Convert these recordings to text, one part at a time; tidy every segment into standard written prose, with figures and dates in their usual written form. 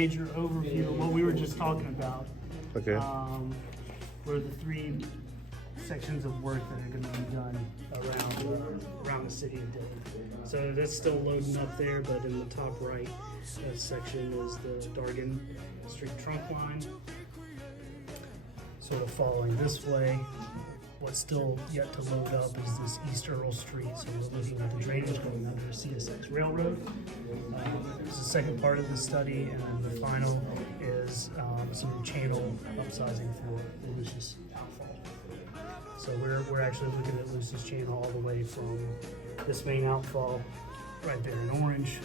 Major overview of what we were just talking about. Okay. Were the three sections of work that are going to be done around the city of Dillon. So that's still loading up there, but in the top right section is the Dargan Street trunk line. Sort of following this way. What's still yet to load up is this East Earl Street, so we're looking at the drainage going under the CSX Railroad. This is the second part of the study, and then the final is some channel upsizing for the Lucius outfall. So we're actually looking at Lucius channel all the way from this main outfall right there in orange,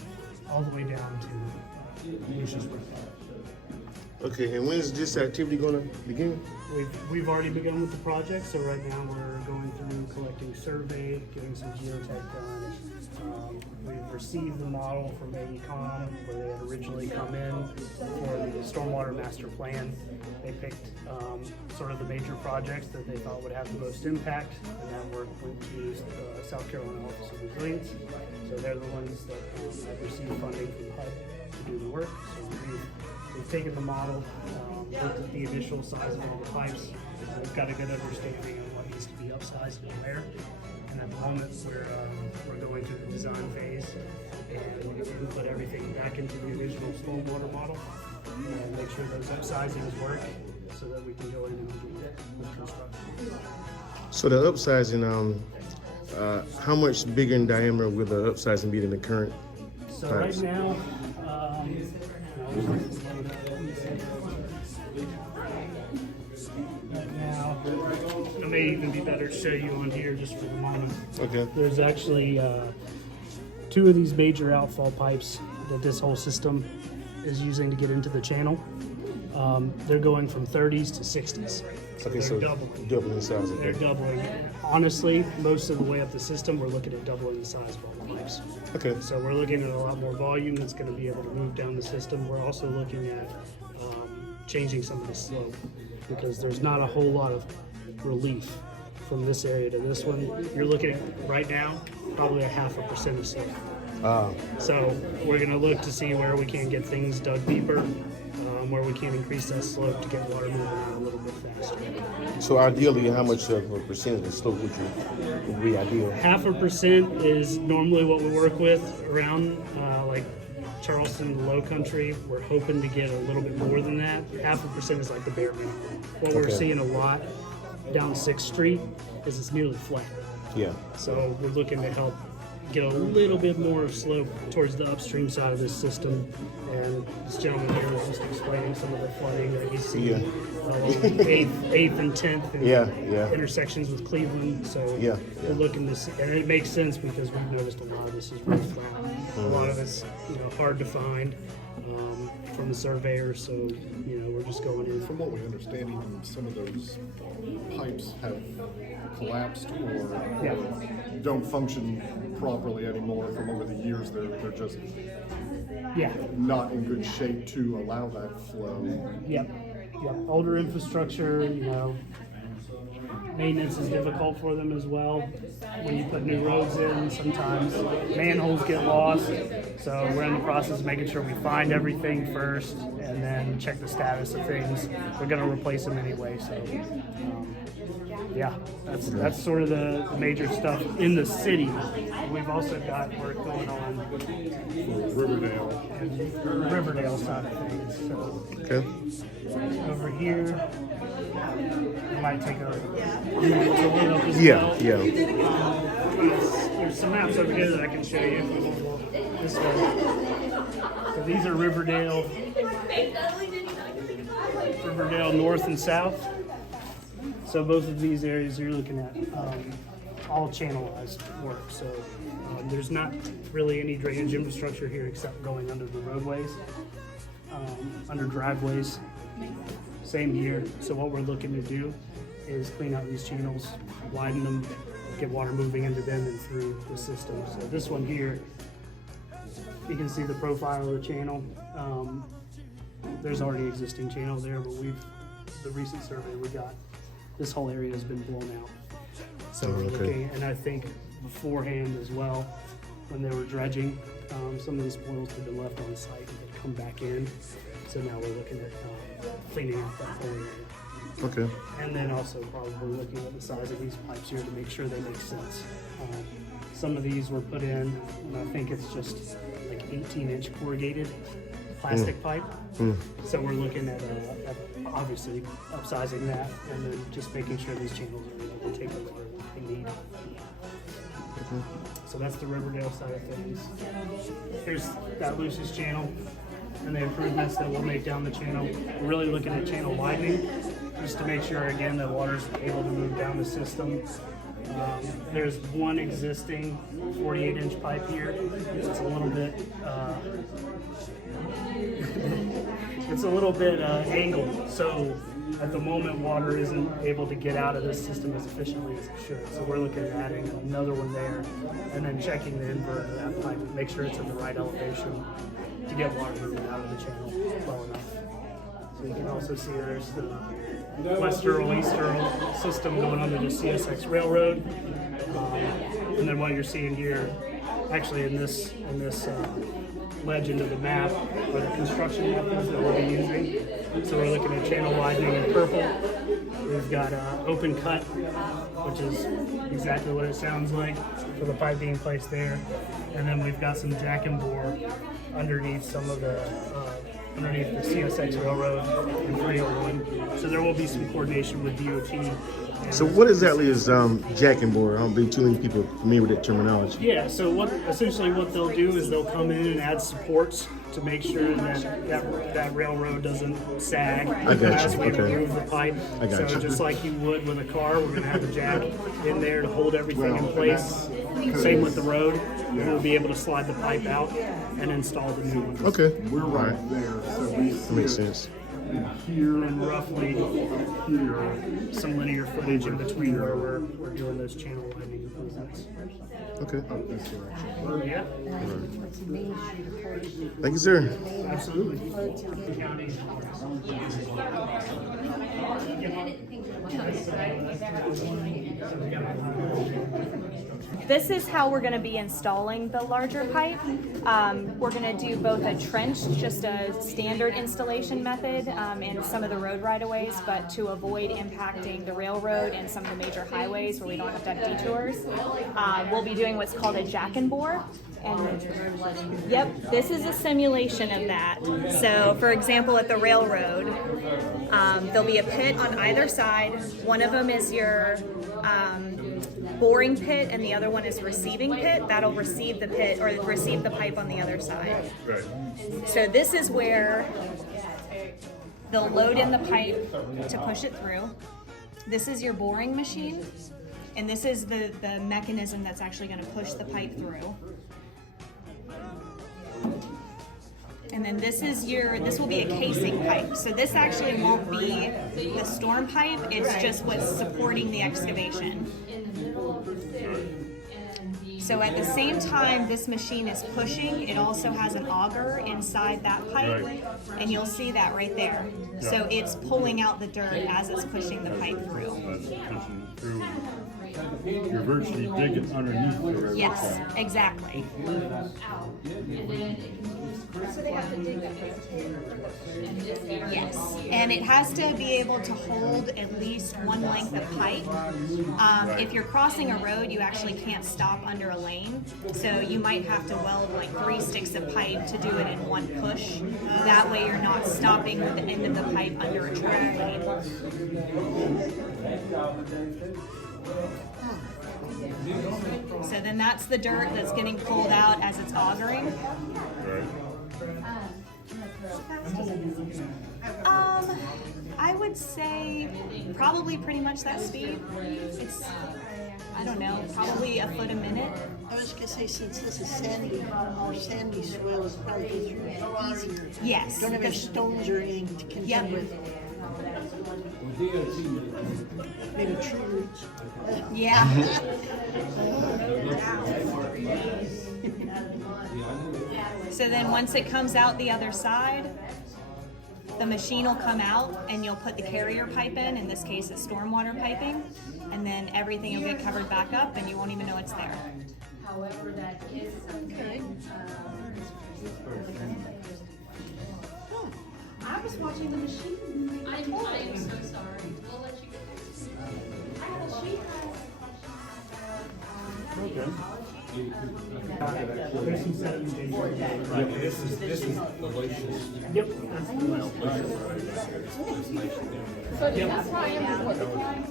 all the way down to Lucius River. Okay, and when is this activity going to begin? We've already begun with the project, so right now we're going through collecting survey, getting some geotech done. We've received the model from AECOM where they had originally come in for the stormwater master plan. They picked sort of the major projects that they thought would have the most impact, and that work went to South Carolina Office of Resilience. So they're the ones that have received funding from HUD to do the work. So we've taken the model, looked at the initial size of all the pipes. We've got a good understanding of what needs to be upsized and where. And at the moment, we're going through the design phase, and we put everything back into the original stormwater model and make sure those upsizings work so that we can go in and begin with construction. So the upsizing, how much bigger in diameter will the upsizing be than the current So pipes? right now, it may even be better to show you on here just for the moment. Okay. There's actually two of these major outfall pipes that this whole system is using to get into the channel. They're going from 30s to 60s. Okay, they're so doubling the size of They're it. doubling. Honestly, most of the way up the system, we're looking at doubling the size of all the pipes. Okay. So we're looking at a lot more volume that's going to be able to move down the system. We're also looking at changing some of the slope because there's not a whole lot of relief from this area to this one. You're looking at right now probably a 0.5% of slope. So we're going to look to see where we can get things dug deeper, where we can increase that slope to get water moving out a little bit faster. So ideally, how much of a percentage of slope would be ideal? 0.5% is normally what we work with around like Charleston, Low Country. We're hoping to get a little bit more than that. 0.5% is like the bare minimum. What we're seeing a lot down 6th Street is it's nearly flat. Yeah. So we're looking to help get a little bit more of slope towards the upstream side of this system. And this gentleman here was just explaining some of the flooding that he's seen along 8th and 10th and intersections with Cleveland. So we're looking to see, and it makes sense because we've noticed a lot of this is really flat. A lot of it's hard to find from the surveyor. So we're just going in. From what we understand, even some of those pipes have collapsed or don't function properly anymore. From over the years, they're just not in good shape to allow that flow. Yep. Older infrastructure, maintenance is difficult for them as well. When you put new roads in, sometimes manholes get lost. So we're in the process of making sure we find everything first and then check the status of things. We're going to replace them anyway. So that's sort of the major stuff in the city. We've also got work going on For Riverdale. and the Riverdale side of things. So over here, it might take a minute to load up as well. There's some maps over here that I can show you if we want to go this way. So these are Riverdale north and south. So both of these areas you're looking at all channelized work. So there's not really any drainage infrastructure here except going under the roadways, under driveways. Same here. So what we're looking to do is clean out these channels, widen them, get water moving into them and through the system. So this one here, you can see the profile of the channel. There's already existing channel there, but the recent survey we got, this whole area has been blown out. So we're looking, and I think beforehand as well, when they were dredging, some of the spoils had been left on site and had come back in. So now we're looking at cleaning out that whole area. Okay. And then also probably looking at the size of these pipes here to make sure they make sense. Some of these were put in, and I think it's just like 18-inch corrugated plastic pipe. So we're looking at obviously upsizing that, and then just making sure these channels are able to take whatever they need. So that's the Riverdale side of things. Here's that Lucy's channel and the improvements that we'll make down the channel. We're really looking at channel widening just to make sure, again, that water's able to move down the system. There's one existing 48-inch pipe here. It's a little bit angled. So at the moment, water isn't able to get out of this system as efficiently as it should. So we're looking at adding another one there, and then checking the invert of that pipe, make sure it's in the right elevation to get water moving out of the channel well enough. So you can also see there's the West Earl, East Earl system going under the CSX Railroad. And then what you're seeing here, actually in this legend of the map, are the construction methods that we'll be using. So we're looking at channel widening in purple. We've got open cut, which is exactly what it sounds like for the pipe being placed there. And then we've got some jack and bore underneath some of the underneath the CSX Railroad and 301. So there will be some coordination with DOT. So what exactly is jack and bore? I don't think too many people familiar with that terminology. Yeah, so what they'll do is they'll come in and add supports to make sure that railroad doesn't sag as we remove the pipe. So just like you would with a car, we're going to have a jack in there to hold everything in place. Same with the road. We'll be able to slide the pipe out and install the new one. Okay. We're right there, so we That makes sense. here And roughly here. some linear footage in between where we're doing those channel widening improvements. Okay. Up this direction. Yeah, Thank you, sir. absolutely. This is how we're going to be installing the larger pipe. We're going to do both a trench, just a standard installation method in some of the road right-of-ways, but to avoid impacting the railroad and some of the major highways where we don't have to have detours. We'll be doing what's called a jack and bore. And yep, this is a simulation of that. So for example, at the railroad, there'll be a pit on either side. One of them is your boring pit and the other one is receiving pit. That'll receive the pit or receive the pipe on the other side. Right. So this is where they'll load in the pipe to push it through. This is your boring machine, and this is the mechanism that's actually going to push the pipe through. And then this will be a casing pipe. So this actually won't be the storm pipe, it's just what's supporting the excavation. So at the same time this machine is pushing, it also has an auger inside that pipe, and you'll see that right there. So it's pulling out the dirt as it's pushing the pipe through. You're virtually digging underneath the railroad. Yes, exactly. Yes, and it has to be able to hold at least one length of pipe. If you're crossing a road, you actually can't stop under a lane, so you might have to weld like 3 sticks of pipe to do it in one push. That way you're not stopping with the end of the pipe under a track lane. So then that's the dirt that's getting pulled out as it's augering. I would say probably pretty much that speed. It's, I don't know, probably a foot a minute. I was gonna say, since this is sandy, more sandy soil is probably easier. Yes. Don't have any stones or anything to contend Yep. with. Maybe tree roots. Yeah. So then once it comes out the other side, the machine will come out and you'll put the carrier pipe in this case it's stormwater piping, and then everything will get covered back up and you won't even know it's there. Okay. just watching the machine. I am so sorry. We'll let you go. I have a sheet. Okay. There's some sedimentation. Right, this is the latest. Yep, that's the Well, place where I got this nation down there. So that's why I am